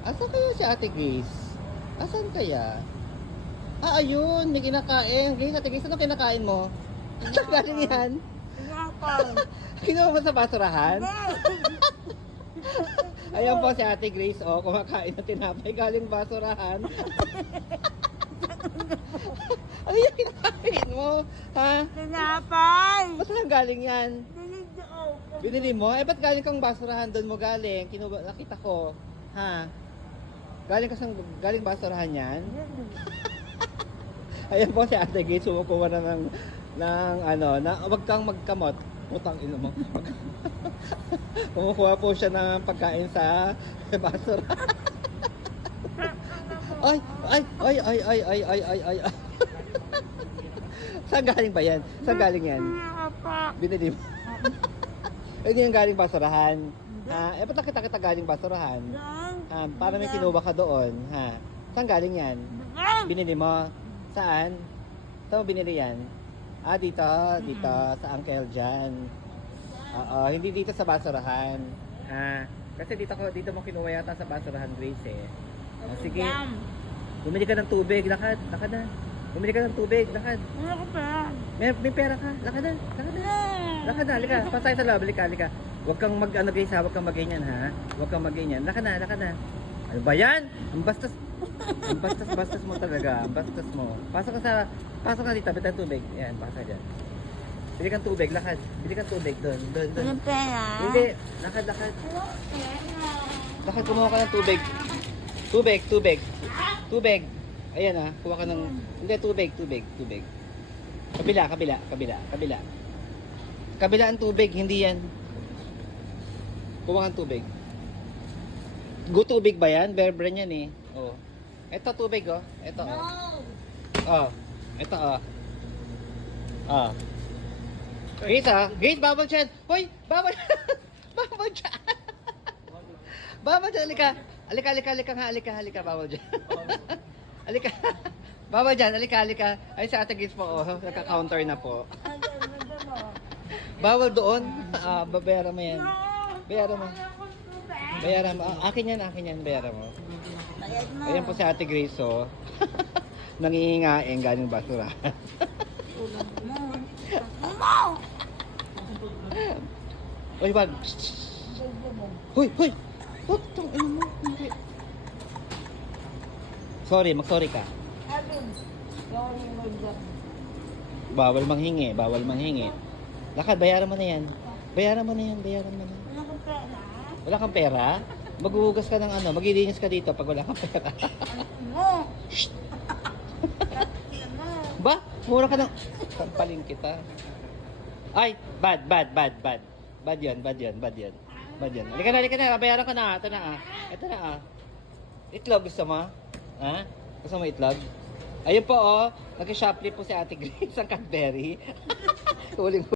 Asan kaya si Ate Grace? Asan kaya? Ah, ayun, may kinakain. Grace, Ate Grace, ano kinakain mo? Saan galing yan? Tinapay. Kinuha mo sa basurahan? Hindi. Ayan po si Ate Grace, oh, kumakain ng tinapay galing basurahan. Ano yung kinakain mo? Ha? Tinapay. Saan galing yan? Binigyo. Binili mo? Eh, ba't galing kang basurahan? Doon mo galing. Nakita ko. Ha? Galing basurahan yan? Ayan po si Ate Grace, sumukuha na wag kang magkamot. Putang ino mo. Kumukuha po siya ng pagkain sa basura. Ay. Saan galing ba yan? Saan galing yan? Binili mo? Hindi yan galing basurahan. Ha? Eh, ba't nakita galing basurahan? Ha? Para may kinuha ka doon. Ha? Saan galing yan? Binili mo? Saan? Saan mo binili yan? Ah, dito sa Uncle Jan. Oo, hindi dito sa basurahan. Ah, kasi dito mo kinuha yata sa basurahan, Grace eh. Ah, sige. Bumili ka ng tubig, lakad na. Bumili ka ng tubig, lakad. Wala ko pa. May pera ka, lakad na. Lakad na, halika. Pasay sa loob, halika. Huwag kang Grace ha, huwag kang mag-ganyan ha. Huwag kang mag-ganyan. Lakad na. Ano ba yan? Ang bastos mo talaga. Ang bastos mo. Pasok ka dito, bitan tubig. Yan, pasok dyan. Bili kang tubig, lakad. Bili kang tubig, doon. Walang pera. Hindi, lakad. Lakad, kumuha ka ng tubig. Tubig. Ayan ah, kuha ka ng... Hindi, tubig. Kabila. Kabila ang tubig, hindi yan. Kuha kang tubig. Tubig ba yan? Bear brand yan eh. Oh. Ito tubig oh. Ito oh. Oh. Ito oh. Ah. Grace, bawal dyan. Hoy, bawal. Bawal dyan. Bawal dyan, halika. Halika, bawal dyan. Halika. Bawal dyan, halika. Ay, sa Ate Grace po, oh, nagka-counter na po. Bawal doon. Ah, babayaran mo yan. Bayaran mo. Akin yan, bayaran mo. Ayan po si Ate Grace, oh. Nangingain galing basura. Uy, wag. Hoy. Putang ina mo. Sorry, mag-sorry ka. Bawal manghingi. Lakad, bayaran mo na yan. Wala kang pera? Maghuhugas ka ng maglilinis ka dito pag wala kang pera. Ba? Mura ka ng... Tampalin kita. Ay, bad. Bad yan. Halika na, babayaran ka na. Ito na ah. Itlog gusto mo? Ha? Gusto mo itlog? Ayun po oh, nag-shoplift po si Ate Grace ang Cadbury. Huling